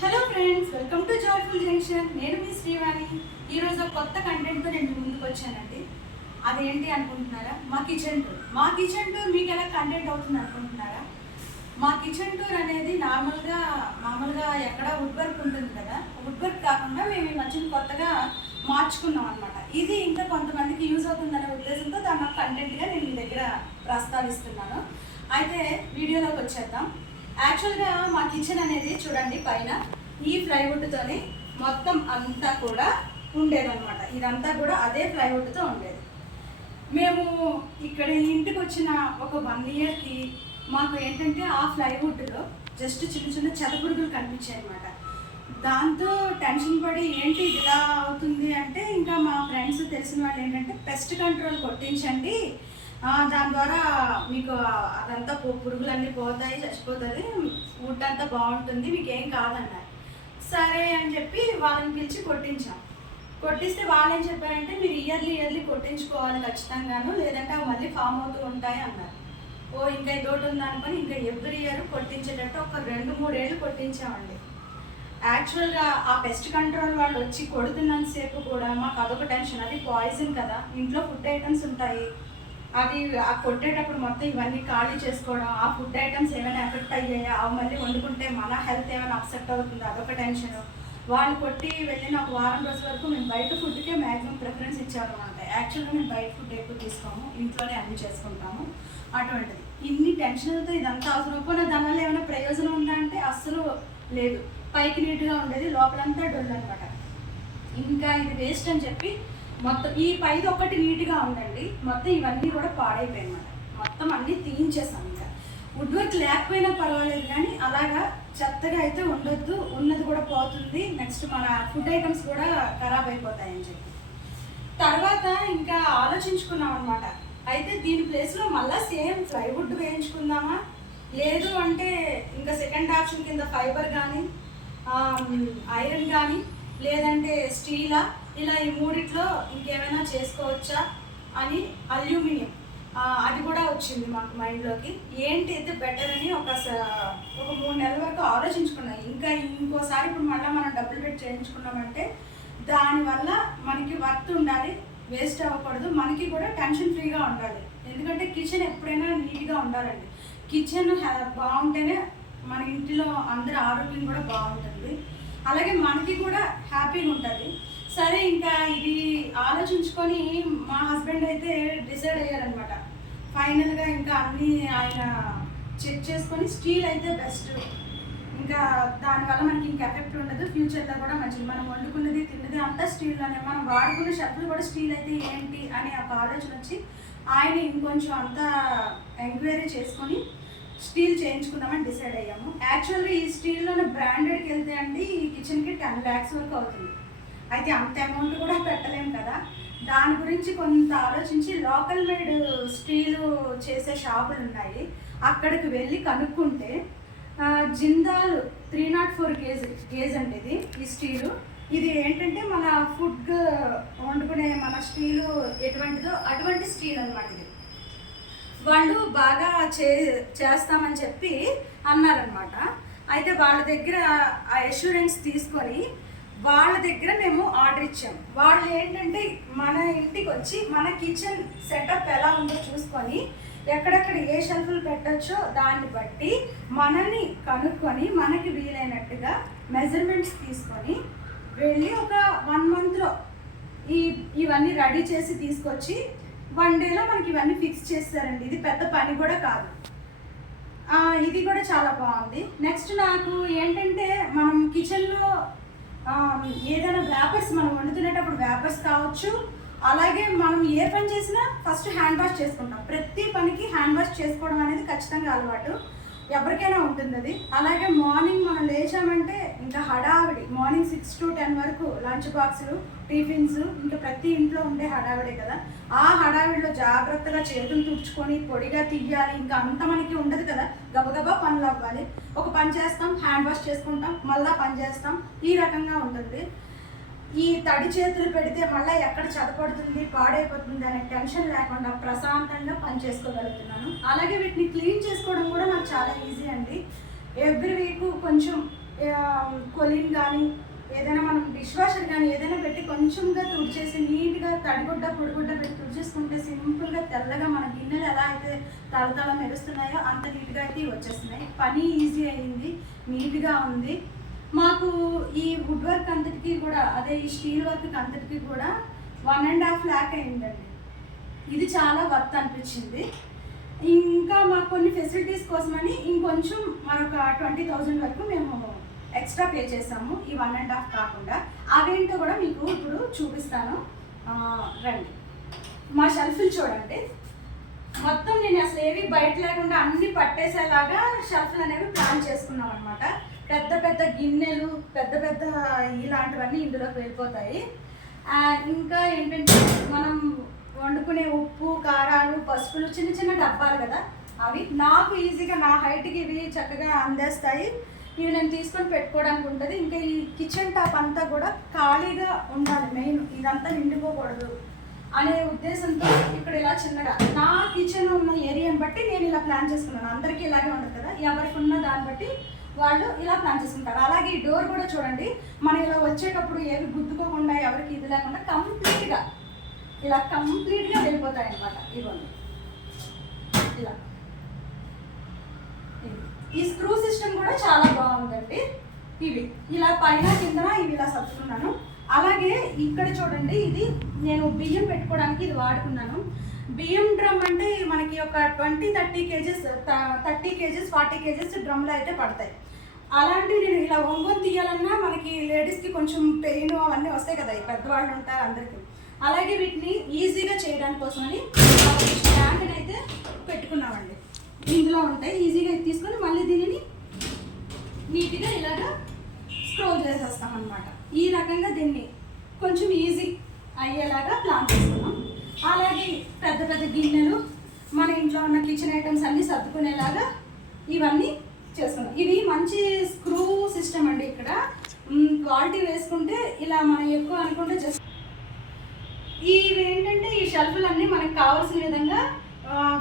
Hello friends, welcome to joyful junction. నేను మీ శ్రీవాణి. ఈరోజు కొత్త కంటెంట్తో నేను ముందుకు వచ్చానండి. అదేంటి అనుకుంటున్నారా? మా కిచెన్ టూర్ మీకు ఎలా కంటెంట్ అవుతుంది అనుకుంటున్నారా? మా కిచెన్ టూర్ అనేది మామూలుగా ఎక్కడ వుడ్ వర్క్ ఉంటుంది కదా, వుడ్ వర్క్ కాకుండా మేము ఈ మధ్యన కొత్తగా మార్చుకున్నాం అనమాట. ఇది ఇంకా కొంతమందికి యూజ్ అవుతుందనే ఉద్దేశంతో దాన్ని కంటెంట్గా నేను మీ దగ్గర ప్రస్తావిస్తున్నాను. అయితే వీడియోలోకి వచ్చేద్దాం. యాక్చువల్గా మా కిచెన్ అనేది చూడండి, పైన ఈ ప్లైవుడ్తోని మొత్తం అంతా కూడా ఉండేదన్నమాట. ఇదంతా కూడా అదే ప్లైవుడ్తో ఉండేది. మేము ఇక్కడ ఇంటికి వచ్చిన ఒక 1 ఇయర్కి మాకు ఏంటంటే ఆ ప్లైవుడ్లో జస్ట్ చిన్న చిన్న చెదపురుగులు కనిపించాయి అనమాట. దాంతో టెన్షన్ పడి ఏంటి ఇలా అవుతుంది అంటే, ఇంకా మా ఫ్రెండ్స్ తెలిసిన వాళ్ళు ఏంటంటే పెస్ట్ కంట్రోల్ కొట్టించండి, దాని ద్వారా మీకు అదంతా పురుగులన్నీ పోతాయి, చచ్చిపోతుంది, వుడ్ అంతా బాగుంటుంది, మీకు ఏం కాదన్నారు. సరే అని చెప్పి వాళ్ళని పిలిచి కొట్టిస్తే వాళ్ళు ఏం చెప్పారంటే, మీరు ఇయర్లీ కొట్టించుకోవాలి ఖచ్చితంగాను, లేదంటే అవి మళ్ళీ ఫామ్ అవుతూ ఉంటాయి అన్నారు. ఇంకా ఇదోటి ఉందనుకొని ఇంకా ఎవ్రీ ఇయర్ కొట్టించేటట్టు ఒక 2-3 ఏళ్ళు కొట్టించామండి. యాక్చువల్గా ఆ పెస్ట్ కంట్రోల్ వాళ్ళు వచ్చి కొడుతున్నంతసేపు కూడా మాకు అదొక టెన్షన్. అది పాయిజన్ కదా, ఇంట్లో ఫుడ్ ఐటమ్స్ ఉంటాయి, అది ఆ కొట్టేటప్పుడు మొత్తం ఇవన్నీ ఖాళీ చేసుకోవడం, ఆ ఫుడ్ ఐటమ్స్ ఏమైనా ఎఫెక్ట్ అయ్యాయా, అవి మళ్ళీ వండుకుంటే మన హెల్త్ ఏమైనా అప్సెట్ అవుతుంది, అదొక టెన్షన్. వాళ్ళు కొట్టి వెళ్ళిన ఒక వారం రోజుల వరకు మేము బయట ఫుడ్కే మ్యాక్సిమం ప్రిఫరెన్స్ ఇచ్చామన్నమాట. యాక్చువల్గా మేము బయట ఫుడ్ ఎక్కువ తీసుకోము, ఇంట్లోనే అన్ని చేసుకుంటాము. అటువంటిది ఇన్ని టెన్షన్లతో ఇదంతా అవసరం పోయినా దానివల్ల ఏమైనా ప్రయోజనం ఉందా అంటే అస్సలు లేదు. పైకి నీట్గా ఉండేది, లోపలంతా డొల్ అనమాట. ఇంకా ఇది వేస్ట్ అని చెప్పి మొత్తం ఈ పైది ఒకటి నీట్గా ఉందండి, మొత్తం ఇవన్నీ కూడా పాడైపోయాయి అన్నమాట. మొత్తం అన్నీ తీయించేసాం. ఇంకా వుడ్ వర్క్ లేకపోయినా పర్వాలేదు, కానీ అలాగా చెత్తగా అయితే ఉండొద్దు, ఉన్నది కూడా పోతుంది, నెక్స్ట్ మన ఫుడ్ ఐటమ్స్ కూడా ఖరాబ్ అయిపోతాయని చెప్పి తర్వాత ఇంకా ఆలోచించుకున్నాం అనమాట. అయితే దీని ప్లేస్లో మళ్ళీ సేమ్ ప్లైవుడ్ వేయించుకుందామా, లేదు అంటే ఇంకా సెకండ్ ఆప్షన్ కింద ఫైబర్ కానీ ఐరన్ కానీ లేదంటే స్టీలా, ఇలా ఈ మూడిట్లో ఇంకేమైనా చేసుకోవచ్చా అని అల్యూమినియం అది కూడా వచ్చింది మాకు మైండ్లోకి. ఏంటి అయితే బెటర్ అని ఒక 3 నెలల వరకు ఆలోచించుకున్నాం. ఇంకోసారి ఇప్పుడు మళ్ళీ మనం డబ్బులు పెట్టి చేయించుకున్నామంటే దానివల్ల మనకి వర్త్ ఉండాలి, వేస్ట్ అవ్వకూడదు, మనకి కూడా టెన్షన్ ఫ్రీగా ఉండాలి. ఎందుకంటే కిచెన్ ఎప్పుడైనా నీట్గా ఉండాలండి. కిచెన్ బాగుంటేనే మన ఇంటిలో అందరి ఆరోగ్యం కూడా బాగుంటుంది, అలాగే మనకి కూడా హ్యాపీగా ఉంటుంది. సరే ఇంకా ఇది ఆలోచించుకొని మా హస్బెండ్ అయితే డిసైడ్ అయ్యారనమాట. ఫైనల్గా ఇంకా అన్నీ ఆయన చెక్ చేసుకొని స్టీల్ అయితే బెస్ట్, ఇంకా దానివల్ల మనకి ఇంకా ఎఫెక్ట్ ఉండదు, ఫ్యూచర్లో కూడా మంచిది. మనం వండుకున్నది తిన్నది అంతా స్టీల్లోనే, మనం వాడుకున్న షర్ట్లు కూడా స్టీల్ అయితే ఏంటి అనే ఒక ఆలోచన వచ్చి ఆయన ఇంకొంచెం అంతా ఎంక్వైరీ చేసుకొని స్టీల్ చేయించుకుందామని డిసైడ్ అయ్యాము. యాక్చువల్గా ఈ స్టీల్లోనే బ్రాండెడ్కి వెళ్తే అండి ఈ కిచెన్కి 10 lakhs వరకు అవుతుంది. అయితే అంత అమౌంట్ కూడా పెట్టలేము కదా, దాని గురించి కొంత ఆలోచించి లోకల్ మేడ్ స్టీలు చేసే షాపులు ఉన్నాయి, అక్కడికి వెళ్ళి కనుక్కుంటే జిందాల్ 304 గేజ్ అంటే ఈ స్టీలు, ఇది ఏంటంటే మన ఫుడ్ వండుకునే మన స్టీలు ఎటువంటిదో అటువంటి స్టీల్ అనమాట. ఇది వాళ్ళు బాగా చేస్తామని చెప్పి అన్నారనమాట. అయితే వాళ్ళ దగ్గర ఆ అష్యూరెన్స్ తీసుకొని వాళ్ళ దగ్గర మేము ఆర్డర్ ఇచ్చాము. వాళ్ళు ఏంటంటే మన ఇంటికి వచ్చి మన కిచెన్ సెటప్ ఎలా ఉందో చూసుకొని ఎక్కడెక్కడ ఏ షెల్ఫ్లు పెట్టచ్చో దాన్ని బట్టి మనల్ని కనుక్కొని మనకి వీలైనట్టుగా మెజర్మెంట్స్ తీసుకొని వెళ్ళి ఒక 1 monthలో ఇవన్నీ రెడీ చేసి తీసుకొచ్చి 1 dayలో మనకి ఇవన్నీ ఫిక్స్ చేస్తారండి. ఇది పెద్ద పని కూడా కాదు. ఇది కూడా చాలా బాగుంది. నెక్స్ట్ నాకు ఏంటంటే మనం కిచెన్లో ఏదైనా వ్యాపర్స్ మనం వండుతునేటప్పుడు వ్యాపర్స్ కావచ్చు, అలాగే మనం ఏ పని చేసినా ఫస్ట్ హ్యాండ్ వాష్ చేసుకుంటాం. ప్రతి పనికి హ్యాండ్ వాష్ చేసుకోవడం అనేది ఖచ్చితంగా అలవాటు, ఎవరికైనా ఉంటుంది అది. అలాగే మార్నింగ్ మనం లేచామంటే ఇంకా హడావిడి, మార్నింగ్ 6 to 10 వరకు లంచ్ బాక్సులు, టిఫిన్స్, ఇంకా ప్రతి ఇంట్లో ఉండే హడావిడే కదా. ఆ హడావిడిలో జాగ్రత్తగా చేతులు తుడుచుకొని పొడిగా తీయాలి, ఇంకా అంత మనకి ఉండదు కదా, గబగబా పనులు అవ్వాలి. ఒక పని చేస్తాం, హ్యాండ్ వాష్ చేసుకుంటాం, మళ్ళీ పని చేస్తాం, ఈ రకంగా ఉంటుంది. ఈ తడి చేతులు పెడితే మళ్ళీ ఎక్కడ చదపడుతుంది, పాడైపోతుంది అనే టెన్షన్ లేకుండా ప్రశాంతంగా పని చేసుకోగలుగుతున్నాను. అలాగే వీటిని క్లీన్ చేసుకోవడం కూడా నాకు చాలా ఈజీ అండి. ఎవ్రీ వీక్ కొంచెం కొలిన్ కానీ ఏదైనా మనం డిష్ వాషర్ కానీ ఏదైనా పెట్టి కొంచెంగా తుడిచేసి నీట్గా తడిగుడ్డ పొడిగుడ్డ పెట్టి తుడిచేసుకుంటే సింపుల్గా తెల్లగా మన గిన్నెలు ఎలా అయితే తలతల మెరుస్తున్నాయో అంత నీట్గా అయితే వచ్చేస్తున్నాయి. పని ఈజీ అయింది, నీట్గా ఉంది. మాకు ఈ వుడ్ వర్క్ అంతటికి కూడా అదే ఈ స్టీల్ వర్క్ అంతటికి కూడా 1.5 lakh అయిందండి. ఇది చాలా వర్త్ అనిపించింది. ఇంకా మాకు కొన్ని ఫెసిలిటీస్ కోసమని ఇంకొంచెం మరొక 20,000 వరకు మేము ఎక్స్ట్రా పే చేసాము, ఈ 1.5 కాకుండా. అవేంటో కూడా మీకు ఇప్పుడు చూపిస్తాను, రండి. మా షెల్ఫ్లు చూడండి, మొత్తం నేను అసలు ఏవి బయట లేకుండా అన్ని పట్టేసేలాగా షెల్ఫ్లు అనేవి ప్లాన్ చేసుకున్నాం అనమాట. పెద్ద పెద్ద గిన్నెలు, పెద్ద పెద్ద ఇలాంటివన్నీ ఇందులోకి వెళ్ళిపోతాయి. ఇంకా ఏంటంటే మనం వండుకునే ఉప్పు, కారాలు, పసుపులు, చిన్న చిన్న డబ్బాలు కదా, అవి నాకు ఈజీగా నా హైట్కి ఇవి చక్కగా అందేస్తాయి. ఇవి నేను తీసుకొని పెట్టుకోవడానికి ఉంటుంది. ఇంకా ఈ కిచెన్ టాప్ అంతా కూడా ఖాళీగా ఉండాలి, మెయిన్ ఇదంతా నిండిపోకూడదు అనే ఉద్దేశంతో ఇక్కడ ఇలా చిన్నగా నా కిచెన్ ఉన్న ఏరియాని బట్టి నేను ఇలా ప్లాన్ చేసుకున్నాను. అందరికీ ఇలాగే ఉండదు కదా, ఎవరికి ఉన్న దాన్ని బట్టి వాళ్ళు ఇలా ప్లాన్ చేసుకుంటారు. అలాగే ఈ డోర్ కూడా చూడండి, మనం ఇలా వచ్చేటప్పుడు ఏవి గుద్దుకోకుండా ఎవరికి ఇది లేకుండా కంప్లీట్గా వెళ్ళిపోతాయి అన్నమాట. ఇవన్నీ ఇలా ఈ స్క్రూ సిస్టమ్ కూడా చాలా బాగుందండి. ఇవి ఇలా పైన కిందన ఇవి ఇలా సర్దుకున్నాను. అలాగే ఇక్కడ చూడండి, ఇది నేను బియ్యం పెట్టుకోవడానికి ఇది వాడుకున్నాను. బియ్యం డ్రమ్ అంటే మనకి ఒక 20-30 kgs 30 kgs 40 kgs డ్రమ్లో అయితే పడతాయి. అలాంటివి నేను ఇలా ఒంగొని తీయాలన్నా మనకి లేడీస్కి కొంచెం పెయిన్ అవన్నీ వస్తాయి కదా, పెద్దవాళ్ళు ఉంటారు అందరికీ. అలాగే వీటిని ఈజీగా చేయడానికి కోసమని స్టాండ్ని అయితే పెట్టుకున్నామండి. ఇందులో ఉంటాయి, ఈజీగా తీసుకొని మళ్ళీ దీనిని నీట్గా ఇలాగా స్క్రోల్ చేసేస్తాం అన్నమాట. ఈ రకంగా దీన్ని కొంచెం ఈజీ అయ్యేలాగా ప్లాన్ చేసుకున్నాం. అలాగే పెద్ద పెద్ద గిన్నెలు, మన ఇంట్లో ఉన్న కిచెన్ ఐటమ్స్ అన్నీ సర్దుకునేలాగా ఇవన్నీ చేసుకున్నాం. ఇవి మంచి స్క్రూ సిస్టమ్ అండి. ఇక్కడ క్వాలిటీ వేసుకుంటే ఇలా మనం ఎక్కువ అనుకుంటే జస్ట్ ఇవి ఏంటంటే ఈ షెల్ఫ్లన్నీ మనకు కావాల్సిన విధంగా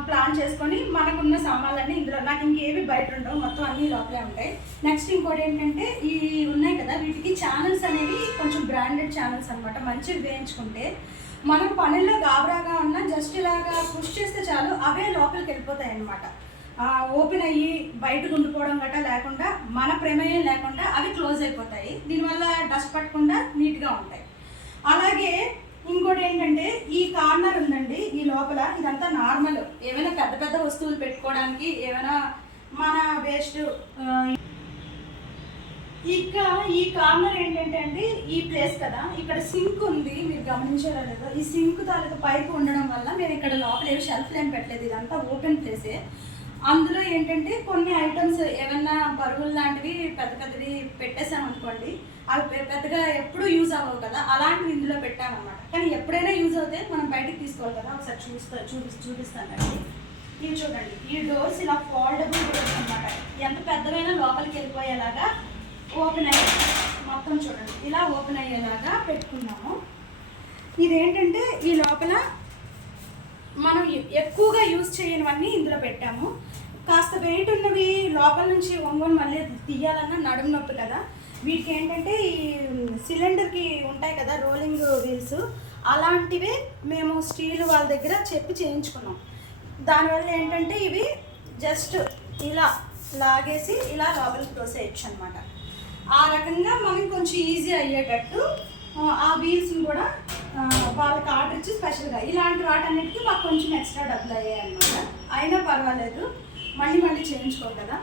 ప్లాన్ చేసుకొని మనకున్న సామాన్లన్నీ ఇందులో, నాకు ఇంకేవి బయట ఉండవు, మొత్తం అన్నీ లోపలే ఉంటాయి. నెక్స్ట్ ఇంకోటి ఏంటంటే ఈ ఉన్నాయి కదా, వీటికి ఛానల్స్ అనేవి కొంచెం బ్రాండెడ్ ఛానల్స్ అనమాట. మంచివి వేయించుకుంటే మనం పనుల్లో గాబరాగా ఉన్నా జస్ట్ ఇలాగా పుష్ చేస్తే చాలు, అవే లోపలికి వెళ్ళిపోతాయి అన్నమాట. ఓపెన్ అయ్యి బయటకు ఉండిపోవడం గట్రా లేకుండా, మన ప్రమేయం లేకుండా అవి క్లోజ్ అయిపోతాయి. దీనివల్ల డస్ట్ పట్టకుండా నీట్గా ఉంటాయి. అలాగే ఇంకోటి ఏంటంటే ఈ కార్నర్ ఉందండి, ఈ లోపల ఇదంతా నార్మల్ ఏమైనా పెద్ద పెద్ద వస్తువులు పెట్టుకోవడానికి, ఏమైనా మన వేస్ట్. ఇక ఈ కార్నర్ ఏంటంటే అండి, ఈ ప్లేస్ కదా, ఇక్కడ సింక్ ఉంది, మీరు గమనించారా లేదో. ఈ సింక్ తాలూకు పైపు ఉండడం వల్ల మేము ఇక్కడ లోపల ఏమి షెల్ఫ్లు ఏం పెట్టలేదు, ఇదంతా ఓపెన్ ప్లేసే. అందులో ఏంటంటే కొన్ని ఐటమ్స్ ఏమన్నా బరువులు లాంటివి పెద్ద పెద్దవి పెట్టేసామనుకోండి, అవి పెద్దగా ఎప్పుడు యూజ్ అవ్వవు కదా, అలాంటివి ఇందులో పెట్టామన్నమాట. కానీ ఎప్పుడైనా యూజ్ అవుతే మనం బయటకు తీసుకోవాలి కదా, ఒకసారి చూపిస్తానండి. ఇవి చూడండి, ఈ డోర్స్ ఇలా ఫోల్డబుల్ డోర్స్ అనమాట. ఎంత పెద్దవైనా లోపలికి వెళ్ళిపోయేలాగా ఓపెన్ అయ్యే, మొత్తం చూడండి ఇలా ఓపెన్ అయ్యేలాగా పెట్టుకున్నాము. ఇదేంటంటే ఈ లోపల మనం ఎక్కువగా యూజ్ చేయనివన్నీ ఇందులో పెట్టాము. కాస్త వెయిట్ ఉన్నవి లోపల నుంచి ఒంగోని మళ్ళీ తీయాలన్నా నడుము నొప్పి కదా, వీటికి ఏంటంటే ఈ సిలిండర్కి ఉంటాయి కదా రోలింగ్ వీల్స్, అలాంటివి మేము స్టీల్ వాళ్ళ దగ్గర చెప్పి చేయించుకున్నాం. దానివల్ల ఏంటంటే ఇవి జస్ట్ ఇలా లాగేసి ఇలా లోపలికి తోసేయచ్చు అనమాట. ఆ రకంగా మనకి కొంచెం ఈజీ అయ్యేటట్టు ఆ వీల్స్ని కూడా వాళ్ళకి ఆర్డర్ ఇచ్చి స్పెషల్గా ఇలాంటి వాటన్నిటికీ మాకు కొంచెం ఎక్స్ట్రా డబ్బులు అయ్యాయి అన్నమాట. అయినా పర్వాలేదు, మళ్ళీ చేయించుకోవాలి కదా.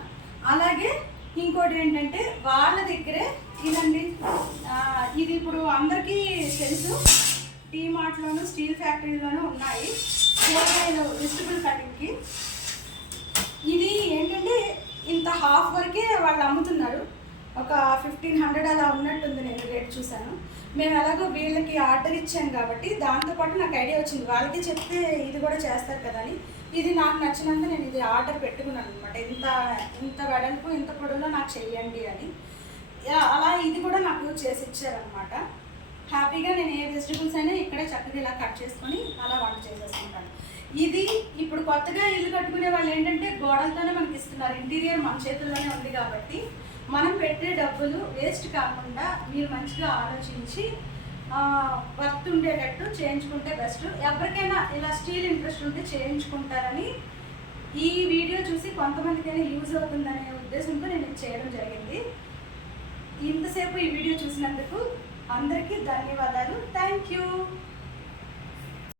అలాగే ఇంకోటి ఏంటంటే వాళ్ళ దగ్గరే ఇదండి, ఇది ఇప్పుడు అందరికీ తెలుసు, డీమార్ట్లోను స్టీల్ ఫ్యాక్టరీలోనూ ఉన్నాయి కూరగాయలు వెజిటబుల్ కటింగ్కి. ఇది ఏంటంటే ఇంత హాఫ్ వరకే వాళ్ళు అమ్ముతున్నారు, ఒక 1500 అలా ఉన్నట్టుంది, నేను రేట్ చూశాను. మేము ఎలాగో వీళ్ళకి ఆర్డర్ ఇచ్చాం కాబట్టి దాంతోపాటు నాకు ఐడియా వచ్చింది, వాళ్ళకి చెప్తే ఇది కూడా చేస్తారు కదా అని. ఇది నాకు నచ్చినంత నేను ఇది ఆర్డర్ పెట్టుకున్నాను అనమాట. ఇంత వెడల్పు ఇంత పొడవులో నాకు చెయ్యండి అని. అలా ఇది కూడా నాకు చేసి ఇచ్చారనమాట. హ్యాపీగా నేను ఏ వెజిటబుల్స్ అయినా ఇక్కడే చక్కగా ఇలా కట్ చేసుకొని అలా వంట చేసేసుకుంటాను. ఇది ఇప్పుడు కొత్తగా ఇల్లు కట్టుకునే వాళ్ళు ఏంటంటే గోడలతోనే మనకి ఇస్తున్నారు, ఇంటీరియర్ మన చేతుల్లోనే ఉంది కాబట్టి మనం పెట్టే డబ్బులు వేస్ట్ కాకుండా మీరు మంచిగా ఆలోచించి వర్త్ ఉండేటట్టు చేయించుకుంటే బెస్ట్. ఎవరికైనా ఇలా స్టీల్ ఇంట్రెస్ట్ ఉంటే చేయించుకుంటారని ఈ వీడియో చూసి కొంతమందికైనా యూజ్ అవుతుందనే ఉద్దేశంతో నేను ఇది చేయడం జరిగింది. ఇంతసేపు ఈ వీడియో చూసినందుకు అందరికీ ధన్యవాదాలు. Thank you.